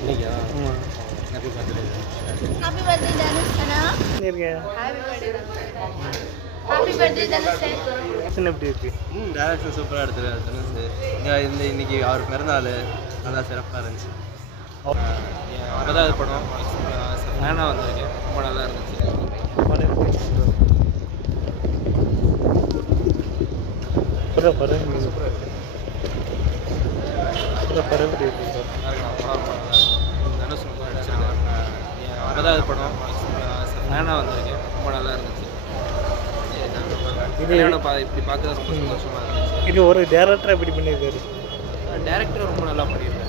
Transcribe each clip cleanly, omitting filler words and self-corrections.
இன்னைக்கா? ஆமாம். Happy birthday. Happy birthday Dhanush அண்ணா. இருக்கேன். Happy birthday Dhanush. சின்ன எப்படி இருக்கு? டேரக்ஷன் சூப்பராக எடுத்துருக்காரு தனுஷ். இன்னைக்கு அவர் பிறந்தநாள் நல்லா சிறப்பாக இருந்துச்சு. அப்போதான் அது படம் ஃபேனாக வந்திருக்கேன். ரொம்ப நல்லா இருந்துச்சு. படம் எப்படி இருக்கு? படம் சூப்பராக இருக்குது. படம் எப்படி இருக்கு? தனுஷ் ரொம்ப நடிச்சிருக்காங்க. அப்போதான் அது படம் ஃபேனாக வந்திருக்கேன். ரொம்ப நல்லா இருந்துச்சு. இது இப்படி பார்க்குறது ரொம்ப சந்தோஷமாக இருந்துச்சு. இது ஒரு டேரக்டராக எப்படி பண்ணியிருக்காரு? டேரக்டர் ரொம்ப நல்லா பண்ணியிருக்காரு.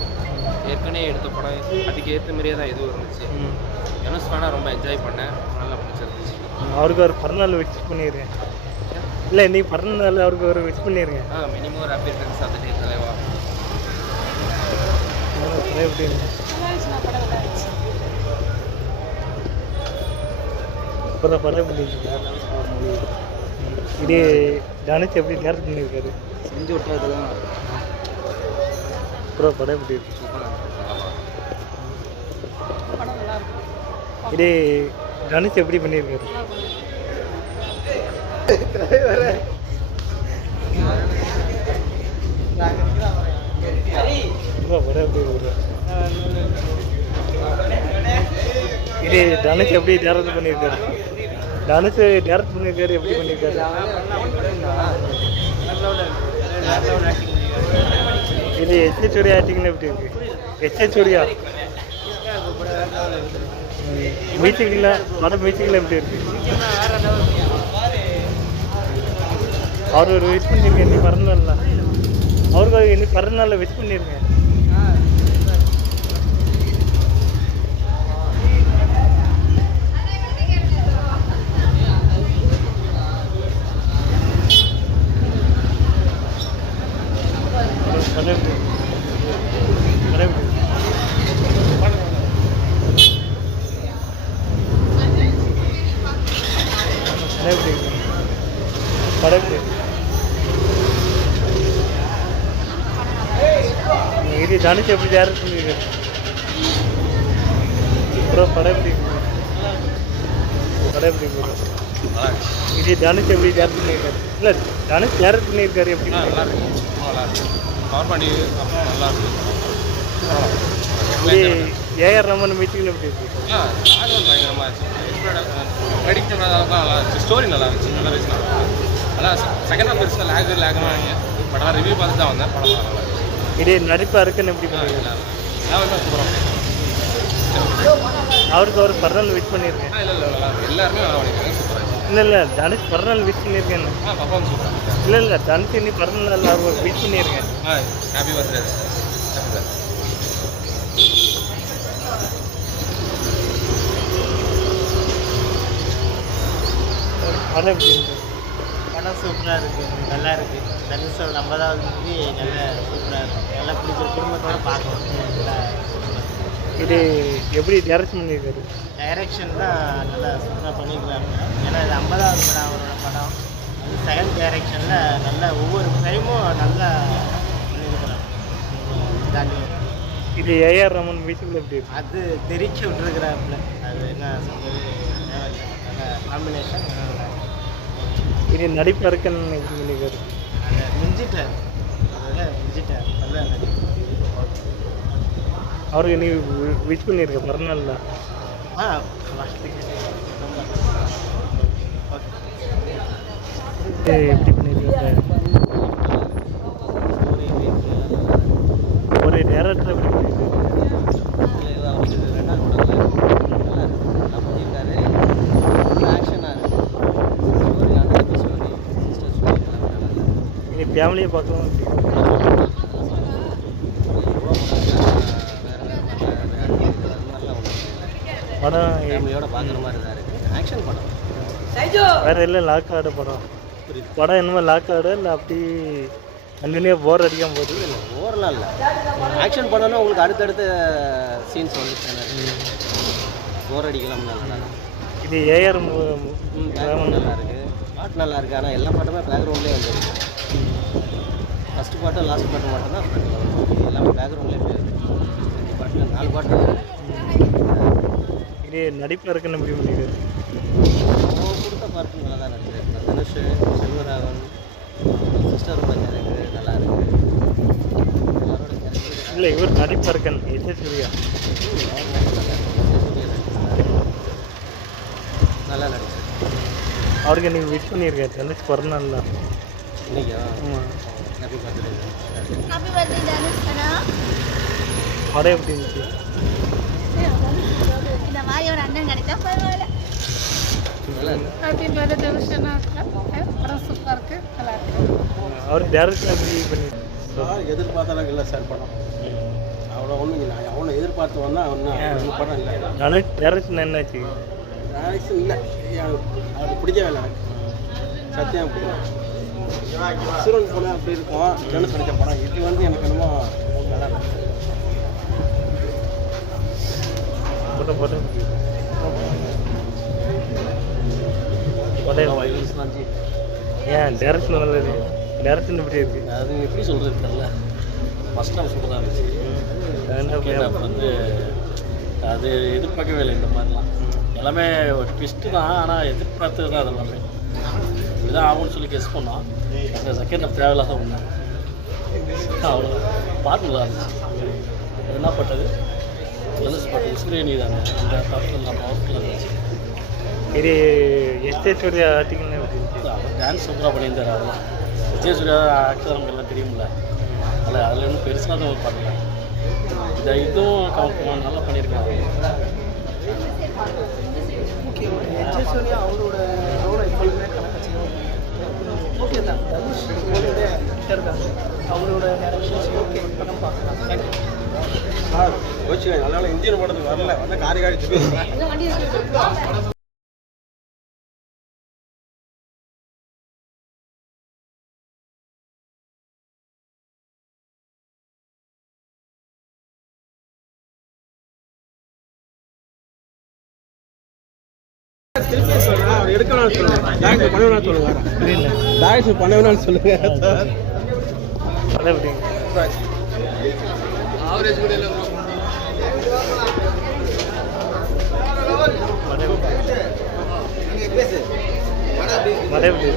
ஏற்கனவே எடுத்த படம் அதுக்கு ஏற்ற மாதிரியே தான் இதுவும் இருந்துச்சு. தனுஷ் ஃபேனாக ரொம்ப என்ஜாய் பண்ணேன். நல்லா பிடிச்சிருந்துச்சு. அவருக்கு ஒரு பிறந்தநாள் விஷ் பண்ணிடுறேன். இல்லை இன்னைக்கு பிறந்தநாள் அவருக்கு ஒரு விஷ் பண்ணிடுங்க. மினிமம் ஒரு ஹாப்பி ரிட்டர்ன்ஸ் ஆஃப் தி டே தலைவா. எப்படி இருக்கு? படம் எப்படி இருக்கு? இது தனுஷ் எப்படி டேரக்ட் பண்ணியிருக்காரு? செஞ்சு விட்டதெல்லாம் படம் எப்படி இருக்கு? சூப்பராக இது தனுஷ் எப்படி பண்ணியிருக்காரு? படம் எப்படி இருக்கு? இது தனுஷ் எப்படி டேரக்ட் பண்ணியிருக்காரு? தனுஷ் டேரக்ட் பண்ணியிருக்காரு எப்படி பண்ணியிருக்காரு? இது எஸ்ஏ சூர்யா ஆக்டிங்ல எப்படி இருக்கு? எஸ்ஏ சூர்யா மியூசிக்ல படம் மியூசிக்ல எப்படி இருக்கு? அவர் ஒரு விஷ் பண்ணிருங்க. இன்னைக்கு பிறந்தநாள்ல அவருக்கு இன்னைக்கு பிறந்தநாள்ல விஷ் பண்ணிருங்க. இது தனுஷ் எப்படி டேரக்ட் பண்ணியிருக்காரு? படம் எப்படி இது தனுஷ் எப்படி டேரக்ட் பண்ணியிருக்காரு? இல்லை தனுஷ் டேரக்ட் பண்ணியிருக்காரு எப்படி? நல்லா இருக்கு. நல்லா இருக்கு. கவர் பண்ணி அப்புறம் நல்லா இருக்கு. இது ஏஆர் ரமன் மீட்டிங்கில் எப்படி இருக்கு? பயங்கரமாக ப்ரெடிக்ட் பண்ணதான் நல்லா இருந்துச்சு. ஸ்டோரி நல்லா இருந்துச்சு. நல்லா இருந்துச்சு. நல்லா செகண்ட் ஹாஃப் பெருசாக லேக்னு வாங்க. பட் ஆனால் ரிவ்யூ பார்த்து தான் வந்தேன். படம் நல்லா இருக்கு. இதே நடிப்பாக இருக்குன்னு எப்படி பண்ணியிருக்காரு? சூப்பராக அவருக்கு ஒரு பிறநாள் விஷ் பண்ணியிருக்கேன். இல்லை நல்லா இருக்கு. எல்லாருமே நல்லா பண்ணியிருக்காங்க. சூப்பராக. இல்லை தனுஷ் பிறநாள் விஷ் பண்ணியிருக்கேன். பர்ஃபார்மன்ஸ் சூப்பராக. இல்லை தனுஷ் இன்னைக்கு பிறந்தநாள் அவர் விஷ் பண்ணியிருக்கேன். Happy birthday. Happy sir. படம் எப்படி இருக்கு? படம் சூப்பராக இருக்குது. நல்லா இருக்குது. தனுஷோட 50வது மூவி நல்லா சூப்பராக இருக்குது. நல்லா பிடிச்ச குடும்பத்தோடு பார்க்கலாம். இது எப்படி டேரக்ஷன் பண்ணியிருக்காரு? டைரக்ஷன் தான் நல்லா சூப்பராக பண்ணியிருக்காங்க. ஏன்னா இது 50வது படம் அவரோட படம். அது செகண்ட் டைரக்ஷனில் நல்லா ஒவ்வொரு ஃப்ரேமும் நல்லா பண்ணியிருக்கிறாங்க. இது ஏஆர் ரமன் மியூசிக்கில் எப்படி இருக்கு? அது தெரிச்சு விட்டுருக்குறாப்புல. அது என்ன சொல்லவே தேவையில்லை. நல்ல காம்பினேஷன். இது நடிப்பாக இருக்குன்னு எப்படி பண்ணியிருக்காரு? அதை மிஞ்சிட்டார். நல்லா நடிப்பு. அவருக்கு நீ விஷ் பண்ணியிருக்க பிறநாள்ல? எப்படி பண்ணியிருக்க? ஒரு டேரக்டர் எப்படி பண்ணியிருக்க? நீ ஃபேமிலியை பார்க்கலாம். படம் ஃபேமிலியோட பார்க்குற மாதிரி தான் இருக்குது. ஆக்ஷன் படம் வேறு இல்லை லாக் ஆட படம். படம் என்னமோ லாக் ஆட இல்லை அப்படி கண்டினியூவாக போர் அடிக்காம போகுது. இல்லை ஓவரெலாம் இல்லை. ஆக்ஷன் படம்னா உங்களுக்கு அடுத்தடுத்த சீன்ஸ் வந்துட்டானே போர் அடிக்கலாம். நல்லா இது ஏஆர் நல்லா இருக்குது. பாட்டு நல்லா இருக்குது. ஆனால் எல்லா பாட்டுமே பேக்ரவுண்ட்லேயே வந்துருக்கு. ஃபஸ்ட்டு பாட்டும் லாஸ்ட் பாட்டு மட்டும் தான் எல்லாமே பேக்ரவுண்ட்லேயே போயிருக்கு. பாட்டு 4 பாட்டு இது நடிப்பில் இருக்குன்னு எப்படி பண்ணியிருக்காரு? கொடுத்த பார்த்து நல்லா தான் நடிச்சிருக்கேன். தனுஷ், செல்வராகவன், சிஸ்டர் கொஞ்சம் எனக்கு நல்லா இருக்கு. எல்லாரோட கேரக்டர் இல்லை இவர் நடிப்பில் இருக்கன் சூர்யா நல்லா நடிச்சிருக்கேன். அவருக்கு நீங்கள் விஷ் பண்ணியிருக்கேன் தனுஷ் பிறந்தநாள் தான். இன்னைக்கா ஆமாம். Happy birthday. Happy birthday Dhanush அண்ணா. படம் எப்படி இருந்துச்சு? இந்த மாதிரி ஒரு அண்ணன் கிடைச்சா பரவாயில்ல. நல்லா இருக்கு. ஹாப்பி பர்த்டே தனுஷ் அண்ணா. படம் சூப்பராக இருக்கு, நல்லா இருக்கு. அவர் டேரக்டர் எப்படி பண்ணி எதிர்பார்த்த அளவுக்கு இல்லை சார் படம். அவ்வளோ ஒன்றும் இல்லை. அவனை எதிர்பார்த்து வந்தால் ஒன்றும் படம் இல்லை. தனுஷ் டேரக்டர் என்னாச்சு? ஆக்சுவலி இல்லை, அவருக்கு பிடிக்கவே இல்லை. சத்தியம் பிடிக்கும். சிறுவன் போனால் அப்படி இருக்கும். தனுஷ் நடித்த படம் இது வந்து எனக்கு என்னமோ நல்லா இருக்கு. படம் படம் ஏன் டேரக்ஷன் நல்லது? டேரக்ஷன் எப்படி இருக்கு? அது எப்படி சொல்கிறது தெரியல. ஃபஸ்ட் ஹாஃப் சூப்பராக இருந்துச்சு. செகண்ட் ஹாஃப் வந்து அது எதிர்பார்க்கவே இல்லை. இந்த மாதிரிலாம் எல்லாமே ஒரு ட்விஸ்ட்டு தான், ஆனால் எதிர்பார்த்தது தான் அது எல்லாமே. இதுதான் ஆகும்னு சொல்லி கெஸ் பண்ணோம். அந்த செகண்ட் ஹாஃப் தேவையில்லாத ஒன்று. அவ்வளோதான். பாட்டு நல்லா இருந்துச்சு. என்ன பட்டது தனுஷ் பாட்டு இஸ்ரேனி தானே, அந்த பாட்டு நல்லா பவர்ஃபுல்லாக இருந்துச்சு. இது சூர்யா ஆர்டிக்கல் எப்படி இருந்துச்சு? அவர் டான்ஸ் சூப்பராக பண்ணியிருந்தார். அதெல்லாம் சூர்யா ஆக்டர் நமக்கு எல்லாம் தெரியுமில்ல. அதில் இன்னும் பெருசாக தான் பண்ணல. இதுவும் நல்லா பண்ணியிருக்காங்க. சூர்யா அவரோட ரோலை எப்பொழுதுமே ஓகே தான். தனுஷ் அவரோட டேரக்ஷன்ஸ் ஓகே படம் பார்க்கலாம். தேங்க்யூ சார் யோசிச்சு நல்ல இந்தியன் படத்துக்கு வரல வந்து காரி காரி சொல்லி அவர் எடுக்கணும்னு சொல்லுங்க. டாக்டர் பண்ணணும்னு சொல்லுங்க. புரியல. டாக்டர் பண்ணணும்னு சொல்லுங்க சார். படம் எப்படி? ஆவரேஜ் கூட இல்லை. படம் எப்படி?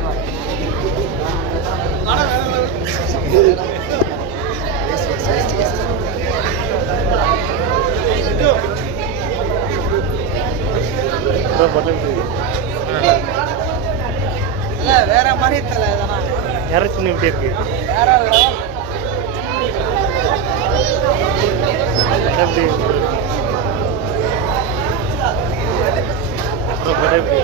வேற மாதிரி தெரியல. இதெல்லாம் டேரக்ஷன் எப்படி இருக்கு? வேற எப்படி? படம் எப்படி?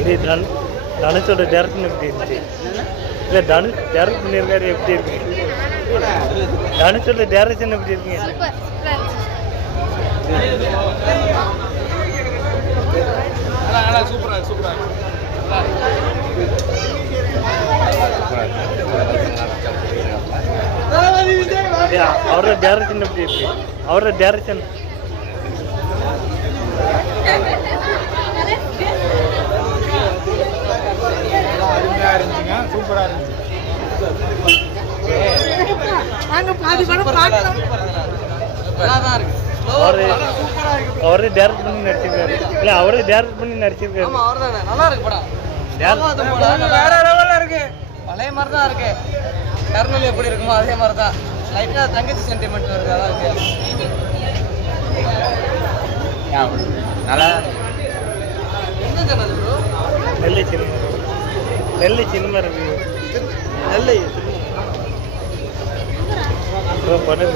இது தனுஷோட டேரக்ஷன் எப்படி இருந்துச்சு? இல்லை தனுஷ் டேரக்ட் பண்ணியிருக்காரு எப்படி இருக்கு? தனுஷோட டேரக்ஷன் எப்படி இருக்குங்க? சூப்பர் சூப்பராக இருந்துச்சு. நல்லா சூப்பராக அவரோட டேரக்ஷன் எப்படி இருக்கு? அவரோட டேரக்ஷன் அருமையாக இருந்துச்சுங்க. சூப்பராக இருந்துச்சு. அவரே டேரக்ட் பண்ணி நடிச்சிருக்காரு. இல்லை அவரே டேரக்ட் பண்ணி நடிச்சிருக்காரு. நல்லா இருக்கு படம். வேற லெவலில் இருக்கு. பழைய மாதிரி தான் இருக்கு. கர்னல் எப்படி இருக்குமோ அதே மாதிரி தான். லைட்டாக தங்கச்சி சென்டிமெண்ட் வருது. அதான் இருக்கு. நல்லா எந்த சேனல் ப்ரோ? நெல்லை சினிமா ரிவ்யூ. நெல்லை படம்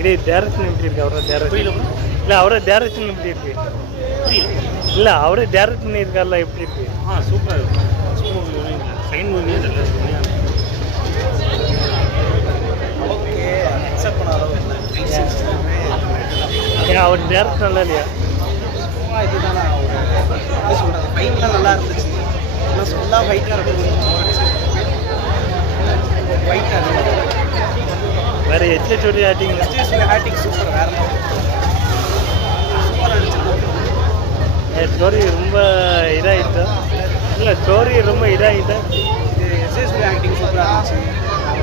இது டேரக்ஷன் எப்படி இருக்கு? அவரோட டேரக்ஷன் இல்லை அவரோட டேரக்ஷன் எப்படி இருக்கு? இல்லை அவரே டேரக்ட் பண்ணியிருக்காருல எப்படி இருக்கு? சூப்பராக இருக்கும். செகண்ட் மூவி ஓகே அக்செப்ட் பண்ண அளவு ஏன் அவர் டேரக்ட் நல்லா இல்லையா? இதுதானே எப்படி சொல்கிறது, ஃபைட்லாம் நல்லா இருந்துச்சு. ப்ளஸ் ஃபுல்லாக ஃபைட்டாக இருக்கும். ஃபைட்டாக வேறு சூர்யா ஆக்டிங் ஹேட்டிங் சூப்பர். வேறு சூப்பராக இருந்துச்சு. ஸ்டோரி ரொம்ப இதாகிட்டா? இல்லை ஸ்டோரி ரொம்ப இதாகிட்டா? இது சூர்யா ஆக்டிங் சூப்பராக இருந்துச்சு.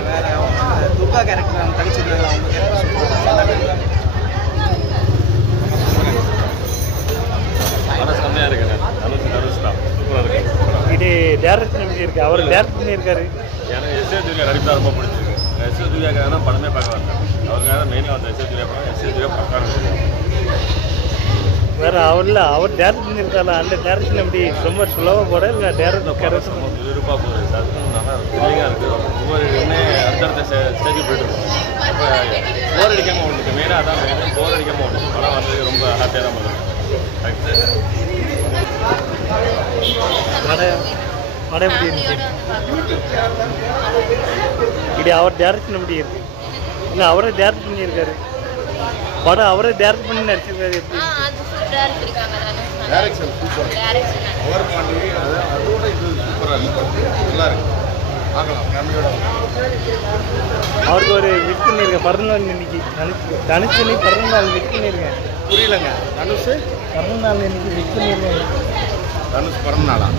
வேறு கங்கா கேரக்டர் அவங்க நடிச்சிருக்காங்க. அவங்க கேரக்டர் படம் செம்மையாக இருக்குங்க. தனுஷ் தான் சூப்பராக இருக்கு. இது டேரக்ஷன் எப்படி இருக்கு? அவர் டேரக்ட் பண்ணியிருக்காரு. எனக்கு எஸ்ஏ சூர்யா நடிப்பு தான் ரொம்ப பிடிச்சிருக்கு. எஸ்ஏ சூர்யாக்காக தான் படமே பார்க்க வந்தேன். அவருக்காக தான் மெயினாக வந்தேன். எஸ்ஏ சூர்யா படம். எஸ்ஏ சூர்யா பக்கான வேற அவர் டேரக்ட் பண்ணியிருக்காரு. அந்த டேரக்ஷன் எப்படி ரொம்ப ஸ்லோவாக போட இல்லை டேரக்ட் கேரக்டர் விருப்பாக போகுது. நல்லா த்ரில்லிங்காக இருக்குது. ஒவ்வொரு இன்னும் அடுத்தடுத்த ஸ்டேஜுக்கு போய்ட்டுருக்கோம். இப்போ போர் அடிக்காமல் ஓடுது. மெயினாக அதான் மெயின். போர் அடிக்காமல் ஓடுது. படம் வந்தது ரொம்ப ஹாப்பியாக தான் போகுது. படம் எப்படி இருந்துச்சு? இது அவர் டேரக்ஷன் எப்படி இருக்கு? இல்லை அவரே டேரக்ட் பண்ணியிருக்காரு. படம் அவரே டேரக்ட் பண்ணி நடிச்சிருக்காரு. எப்படி டைரக்ஷன் சூப்பர். அவர் பண்ணி அதோட இது சூப்பராக இருக்கு. நல்லா இருக்கு. பார்க்கலாம் ஃபேமிலியோட. அவருக்கு ஒரு விஷ் பண்ணியிருக்கேன் பிறந்தநாள் இன்னைக்கு. தனுஷ் இன்னைக்கு பிறந்தநாள் விஷ் பண்ணியிருக்கேன். புரியலங்க. தனுஷ் பிறந்தநாள் இன்னைக்கு விஷ் பண்ணியிருக்கேன். தனுஷ் பிறந்தநாளா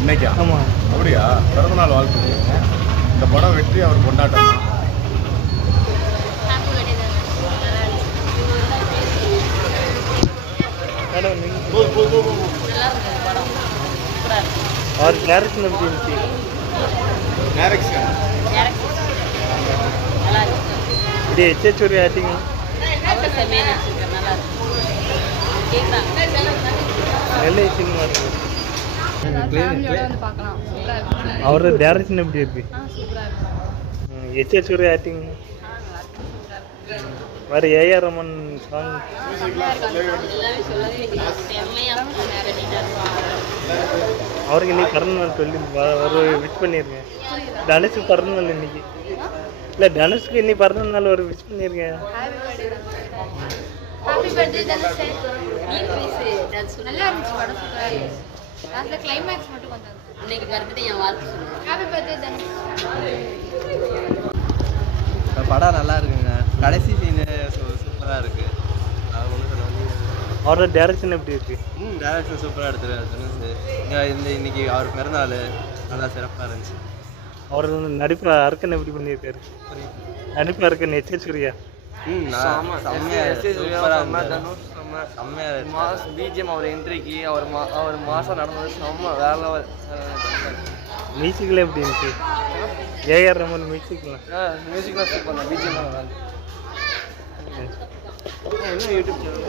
இன்னைக்கா? ஆமாம். அப்படியா? பிறந்தநாள் வாழ்த்து. இந்த படம் வெற்றி அவர் கொண்டாட்டம். மேடம் அவர் டேரக்ஷன் எப்படி இருந்துச்சு? டைரக்ஷன் இது எச்எச்சூரி ஆக்டிங் நல்ல சினிமா இருக்கு. ஃபேமிலியோட வந்து பார்க்கலாம். சூப்பராக இருக்கு. அவரோட டேரக்ஷன் எப்படி இருக்கு? சூப்பராக இருக்கு. எச்எச்சூரி ஆக்டிங் வேறு ஏஆர் ரமன் சாங் அவருக்கு இன்னைக்கு பிறந்தநாள் சொல்லி ஒரு விஷ் பண்ணியிருக்கேன். தனுஷுக்கு பிறந்தநாள் இன்னைக்கு. இல்லை தனுஷுக்கு இன்னைக்கு பிறந்தநாள் ஒரு விஷ் பண்ணியிருக்கேன். Happy birthday Dhanush. நல்லா இருந்துச்சு படம். சூப்பராக இருந்துச்சு. லாஸ்ட்டில் கிளைமேக்ஸ் மட்டும் கொஞ்சம் இன்னைக்கு பர்த்டே என் வாழ்த்து சொல்லுங்கள். Happy birthday Dhanush. படம் நல்லா இருக்குங்க. கடைசி சீனு சூப்பராக இருக்குது. அது ஒன்று சொல்ல வந்து அவரோட டேரக்ஷன் எப்படி இருக்கு? டேரக்ஷன் சூப்பராக எடுத்துருக்காரு தனுஷ். இன்னைக்கு அவர் பிறந்தநாள் நல்லா சிறப்பாக இருந்துச்சு. அவர் நடிப்பு அர்க்கன் எப்படி பண்ணியிருக்காரு? நடிப்பு அர்க்கன் எச்எச்சூரியா பிஜிஎம் அவர் என்ட்ரிக்கு அவர் மாதம் நடந்தது செம்ம வேற லெவல். மியூசிக்கில் எப்படி இருந்துச்சு? ஏஆர் ரமன் மியூசிக்லாம் மியூசிக்லாம் சூப்பர் தான். பிஜிஎம் நல்லா இருந்துச்சு. என்ன யூடியூப் சேனல்